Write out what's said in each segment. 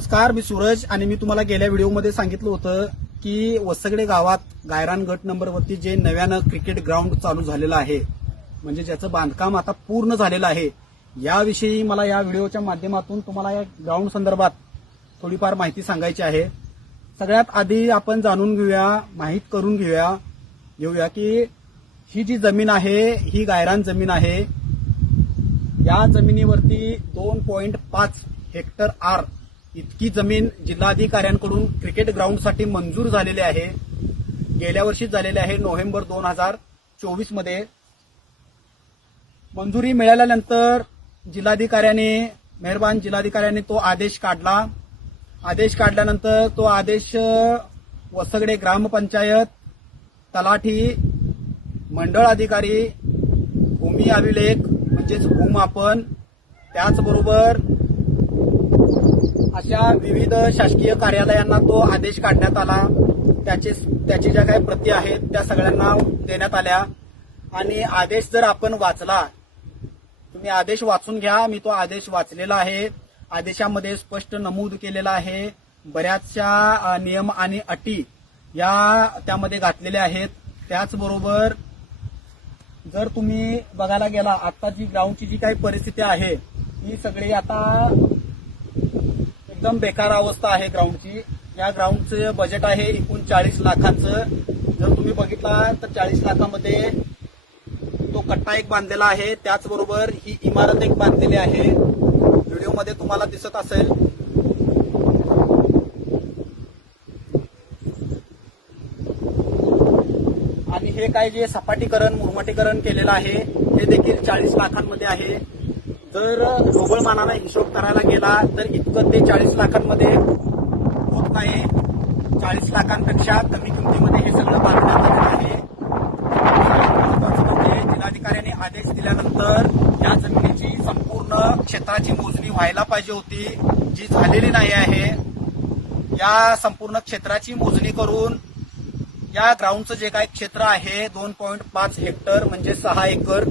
नमस्कार मी सूरज आणि मी तुम्हाला गेल्या व्हिडिओमध्ये सांगितलं होतं की वसगडे गावात गायरान गट नंबरवरती जे नव्यानं क्रिकेट ग्राउंड चालू झालेलं आहे म्हणजे ज्याचं बांधकाम आता पूर्ण झालेलं आहे याविषयी मला या व्हिडिओच्या माध्यमातून तुम्हाला या ग्राउंड संदर्भात थोडीफार माहिती सांगायची आहे. सगळ्यात आधी आपण जाणून घेऊया माहीत करून घेऊया घेऊया की ही जी जमीन आहे ही गायरान जमीन आहे. या जमिनीवरती दोन पॉईंट पाच हेक्टर आर इतकी जमीन जिल्हाधिकाऱ्यांकडून क्रिकेट ग्राउंडसाठी मंजूर झालेली आहे. गेल्या वर्षीच झालेली आहे नोव्हेंबर दोन हजार चोवीसमध्ये. मंजुरी मिळाल्यानंतर जिल्हाधिकाऱ्याने मेहरबान जिल्हाधिकाऱ्याने तो आदेश काढला. आदेश काढल्यानंतर तो आदेश वसगडे ग्रामपंचायत तलाठी मंडळ अधिकारी भूमी अभिलेख म्हणजेच भूमापन त्याचबरोबर अशा विविध शासकीय कार्यालयांना तो आदेश काढण्यात आला. त्याचे त्याची ज्या काही प्रती आहेत त्या सगळ्यांना देण्यात आल्या. आणि आदेश जर आपण वाचला तुम्ही आदेश वाचून घ्या. मी तो आदेश वाचलेला आहे. आदेशामध्ये स्पष्ट नमूद केलेला आहे. बऱ्याचशा नियम आणि अटी या त्यामध्ये घातलेल्या आहेत. त्याचबरोबर जर तुम्ही बघायला गेला आता जी ग्राउंडची जी काही परिस्थिती आहे ही सगळी आता एकदम बेकार अवस्था आहे ग्राउंडची या ग्राउंडचं बजेट आहे एकूण चाळीस लाखाचं. जर तुम्ही बघितला तर चाळीस लाखामध्ये तो कट्टा एक बांधलेला आहे. त्याचबरोबर ही इमारत एक बांधलेली आहे. व्हिडिओमध्ये तुम्हाला दिसत असेल. आणि हे काय जे सपाटीकरण मुरमटीकरण केलेलं आहे हे देखील चाळीस लाखांमध्ये आहे. तर ढोबळ मानाला हिशोब करायला गेला तर इतकं ते चाळीस लाखांमध्ये होत नाही. चाळीस लाखांपेक्षा कमी किमतीमध्ये हे सगळं बांधण्यात आलेलं आहे. महत्वाचं म्हणजे जिल्हाधिकाऱ्यांनी आदेश दिल्यानंतर या जमिनीची संपूर्ण क्षेत्राची मोजणी व्हायला पाहिजे होती जी झालेली नाही आहे. या संपूर्ण क्षेत्राची मोजणी करून या ग्राउंडचं जे काही क्षेत्र आहे दोन पॉईंट पाच हेक्टर म्हणजे सहा एकर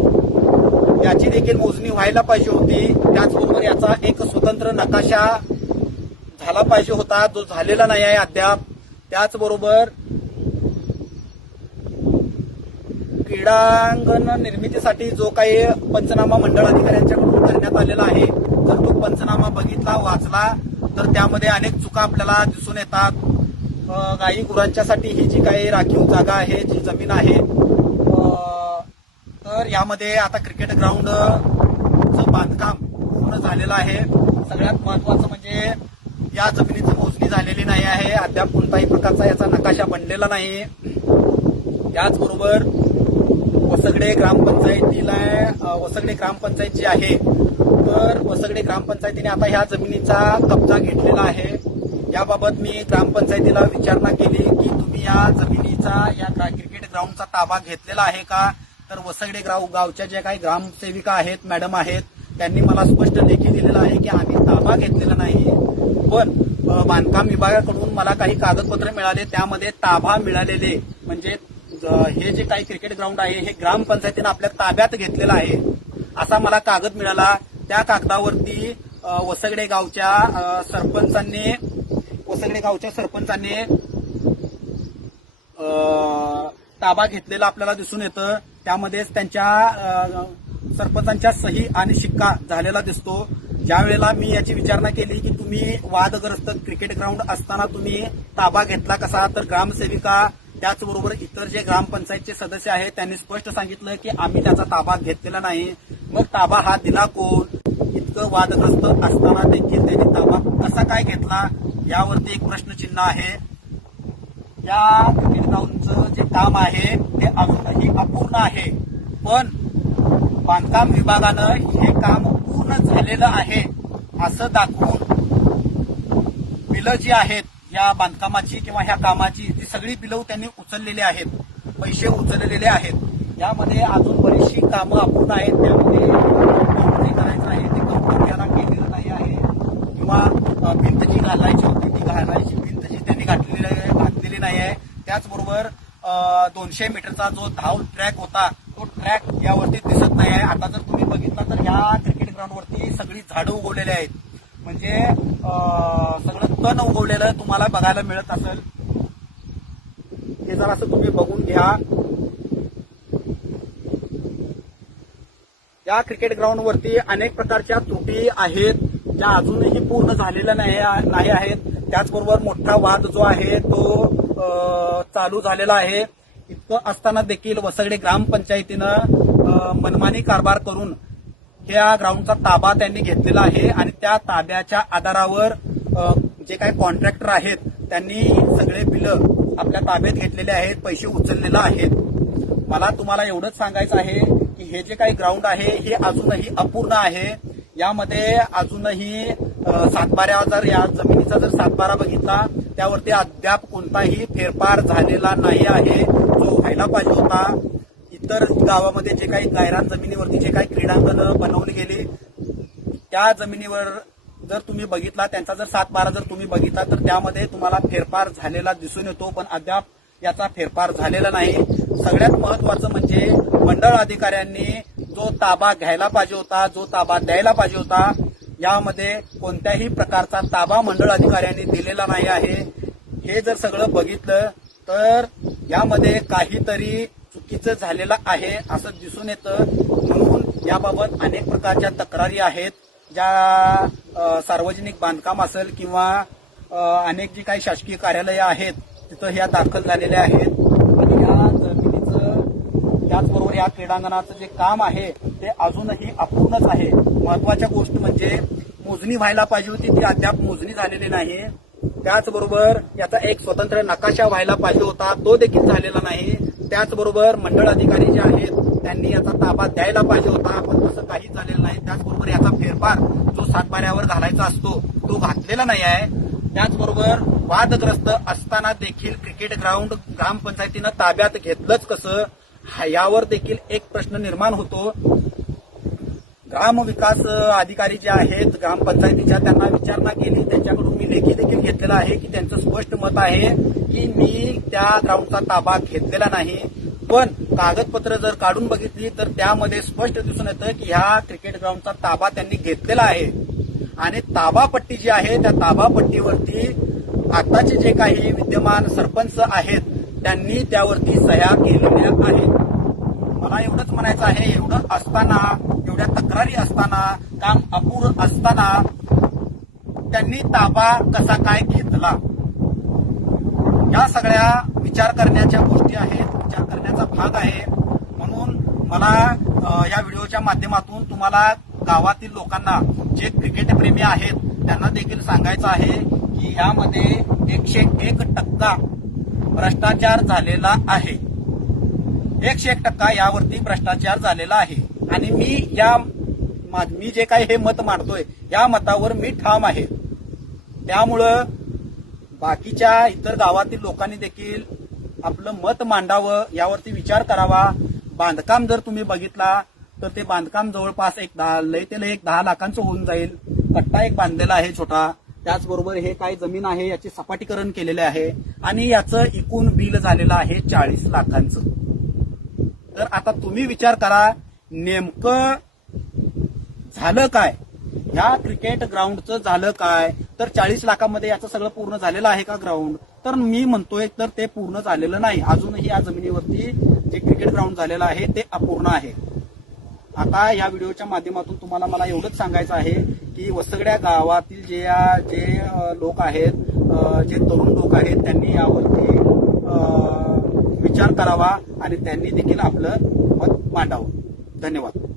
याची देखील मोजणी व्हायला पाहिजे होती. त्याचबरोबर याचा एक स्वतंत्र नकाशा झाला पाहिजे होता. जो झालेला नाही आहे अद्याप. त्याचबरोबर क्रीडांगण निर्मितीसाठी जो काही पंचनामा मंडळ अधिकाऱ्यांच्याकडून करण्यात आलेला आहे जर तो पंचनामा बघितला वाचला तर त्यामध्ये अनेक चुका आपल्याला दिसून येतात. गाई गुरांच्यासाठी ही जी काही राखीव जागा आहे जी जमीन आहे तर यामध्ये आता क्रिकेट ग्राउंडचं बांधकाम पूर्ण झालेलं आहे. सगळ्यात महत्वाचं म्हणजे या जमिनीची मोजणी झालेली नाही आहे. अद्याप कोणताही प्रकारचा याचा नकाशा बनलेला नाही. त्याचबरोबर वसगडे ग्रामपंचायतीला वसगडे ग्रामपंचायत जी आहे तर वसगडे ग्रामपंचायतीने आता ह्या जमिनीचा कब्जा घेतलेला आहे. याबाबत मी ग्रामपंचायतीला विचारणा केली की तुम्ही या जमिनीचा या क्रिकेट ग्राउंडचा ताबा घेतलेला आहे का? तर वसगडे गाव गावच्या ज्या काही ग्रामसेविका आहेत मॅडम आहेत त्यांनी मला स्पष्ट लेखी दिलेलं आहे की आम्ही ताबा घेतलेला नाही पण बांधकाम विभागाकडून मला काही कागदपत्र मिळाले त्यामध्ये ताबा मिळालेले. म्हणजे हे जे काही क्रिकेट ग्राउंड आहे हे ग्रामपंचायतीनं आपल्या ताब्यात घेतलेलं आहे. असा मला कागद मिळाला. त्या कागदावरती वसगडे गावच्या सरपंचांनी वसगडे गावच्या सरपंचांनी ताबा घेतलेला आपल्याला दिसून येतं. त्यामध्येच त्यांच्या सरपंचांच्या सही आणि शिक्का झालेला दिसतो. ज्यावेळेला मी याची विचारणा केली की तुम्ही वादग्रस्त क्रिकेट ग्राउंड असताना तुम्ही ताबा घेतला कसा तर ग्रामसेविका त्याचबरोबर इतर जे ग्रामपंचायतचे सदस्य आहेत त्यांनी स्पष्ट सांगितलं की आम्ही त्याचा ताबा घेतलेला नाही. मग ताबा हा दिला कोण? इतकं वादग्रस्त असताना देखील त्यांनी ताबा कसा काय घेतला? यावरती एक प्रश्नचिन्ह आहे. या क्रिकेट ग्राउंडचं जे काम आहे ते अजूनही अपूर्ण आहे. पण बांधकाम विभागानं हे काम पूर्ण झालेलं आहे असं दाखवून बिलं जी आहेत या बांधकामाची किंवा ह्या कामाची ती सगळी बिलं त्यांनी उचललेली आहेत. पैसे उचललेले आहेत. यामध्ये अजून बरीचशी कामं अपूर्ण आहेत. त्यामध्ये जे करायचं आहे ते कंप्लीट त्याला केलेलं नाही आहे किंवा भिंत जी घालायची होती ती घालायची भिंत जी त्यांनी घातलेली आहे नाही आहे. त्याचबरोबर दोनशे मीटरचा जो धाव ट्रॅक होता तो ट्रॅक यावरती दिसत नाही आहे. आता जर तुम्ही बघितला तर ह्या क्रिकेट ग्राउंडवरती सगळी झाडं उगवलेली आहेत. म्हणजे सगळं तण उगवलेलं तुम्हाला बघायला मिळत असेल. हे जर असं तुम्ही बघून घ्या. या क्रिकेट ग्राउंडवरती अनेक प्रकारच्या त्रुटी आहेत ज्या अजूनही पूर्ण झालेल्या नाही नाही आहेत. त्याचबरोबर मोठा वाद जो आहे तो चालू झालेला आहे. इतकं असताना देखील वसगडे ग्रामपंचायतीनं मनमानी कारभार करून ह्या ग्राउंडचा ताबा त्यांनी घेतलेला आहे आणि त्या ताब्याच्या आधारावर जे काही कॉन्ट्रॅक्टर आहेत त्यांनी सगळे बिलं आपल्या ताब्यात घेतलेले आहेत पैसे उचललेले आहेत मला तुम्हाला एवढंच सांगायचं आहे की हे जे काही ग्राउंड आहे हे अजूनही अपूर्ण आहे. यामध्ये अजूनही सातबाऱ्या जर या जमिनीचा जर सातबारा बघितला त्यावरती अद्याप कोणताही फेरफार झालेला नाही आहे. जो व्हायला पाहिजे होता. इतर गावामध्ये जे काही गायरान जमिनीवरती जे काही क्रीडांगण बनवली गेली त्या जमिनीवर जर तुम्ही बघितला त्यांचा जर सात बारा जर तुम्ही बघितला तर त्यामध्ये तुम्हाला फेरफार झालेला दिसून येतो पण अद्याप याचा फेरफार झालेला नाही. सगळ्यात महत्वाचं म्हणजे मंडळ अधिकाऱ्यांनी जो ताबा घ्यायला पाहिजे होता जो ताबा द्यायला पाहिजे होता यामध्ये कोणत्याही प्रकारचा ताबा मंडळ अधिकाऱ्यांनी दिलेला नाही आहे. हे जर सगळं बघितलं तर यामध्ये काहीतरी चुकीचं झालेलं आहे असं दिसून येतं. म्हणून याबाबत अनेक प्रकारच्या तक्रारी आहेत. ज्या सार्वजनिक बांधकाम असेल किंवा अनेक जी काही शासकीय कार्यालयं आहेत तिथं ह्या दाखल झालेल्या आहेत. आणि या जमिनीचं त्याचबरोबर या क्रीडांगणाचं जे काम आहे ते अजूनही अपूर्णच आहे. महत्त्वाच्या गोष्ट म्हणजे मोजणी व्हायला पाहिजे होती ती अद्याप मोजणी झालेली नाही. त्याचबरोबर याचा एक स्वतंत्र नकाशा व्हायला पाहिजे होता तो देखील झालेला नाही. त्याचबरोबर मंडळ अधिकारी जे आहेत त्यांनी याचा ताबा द्यायला पाहिजे होता पण तसं काहीच झालेलं नाही. त्याचबरोबर याचा फेरफार जो सातबाऱ्यावर घालायचा असतो तो घातलेला नाही आहे. त्याचबरोबर वादग्रस्त असताना देखील क्रिकेट ग्राउंड ग्रामपंचायतीनं ताब्यात घेतलंच कसं? हा- यावर देखील एक प्रश्न निर्माण होतो. ग्राम विकास अधिकारी जे आहेत ग्रामपंचायतीच्या त्यांना विचारणा केली. त्यांच्याकडून मी लेखी देखील घेतलेला आहे की त्यांचं स्पष्ट मत आहे की मी त्या ग्राउंडचा ताबा घेतलेला नाही. पण कागदपत्र जर काढून बघितली तर त्यामध्ये स्पष्ट दिसून येतं की ह्या क्रिकेट ग्राउंडचा ताबा त्यांनी घेतलेला आहे. आणि ताबापट्टी जी आहे त्या ताबापट्टीवरती आताचे जे काही विद्यमान सरपंच आहेत त्यांनी त्यावरती सह्या केलेल्या आहेत. मला एवढंच म्हणायचं आहे एवढं असताना एवढ्या तक्रारी असताना काम अपूर्ण असताना त्यांनी ताबा कसा काय घेतला? या सगळ्या विचार करण्याच्या गोष्टी आहेत विचार करण्याचा भाग आहे. म्हणून मला या व्हिडिओच्या माध्यमातून तुम्हाला गावातील लोकांना जे क्रिकेट प्रेमी आहेत त्यांना देखील सांगायचं आहे की यामध्ये एकशे एक टक्का भ्रष्टाचार झालेला आहे. एकशे एक टक्का यावरती भ्रष्टाचार झालेला आहे. आणि मी या मा- मी जे काही हे मत मांडतोय या मतावर मी ठाम आहे. त्यामुळं बाकीच्या इतर गावातील लोकांनी देखील आपलं मत मांडावं यावरती विचार करावा. बांधकाम जर तुम्ही बघितला तर ते बांधकाम जवळपास एक दहा लय ते लय एक दहा लाखांचं होऊन जाईल. कट्टा एक बांधलेला आहे छोटा. त्याचबरोबर हे काय जमीन आहे याचे सपाटीकरण केलेले आहे आणि याचं एकूण बिल झालेलं आहे चाळीस लाखांचं. तर आता तुम्ही विचार करा नेमकं झालं काय? ह्या क्रिकेट ग्राउंडचं झालं काय? तर चाळीस लाखामध्ये याचं सगळं पूर्ण झालेलं आहे का ग्राउंड? तर मी म्हणतोय तर ते पूर्ण झालेलं नाही. अजूनही या जमिनीवरती जे क्रिकेट ग्राउंड झालेलं आहे ते अपूर्ण आहे. आता या व्हिडिओच्या माध्यमातून तुम्हाला मला एवढंच सांगायचं आहे की वसगड्या गावातील जे जे लोक आहेत जे तरुण लोक आहेत त्यांनी यावरती विचार करावा आणि त्यांनी देखील आपलं मत मांडावं. धन्यवाद.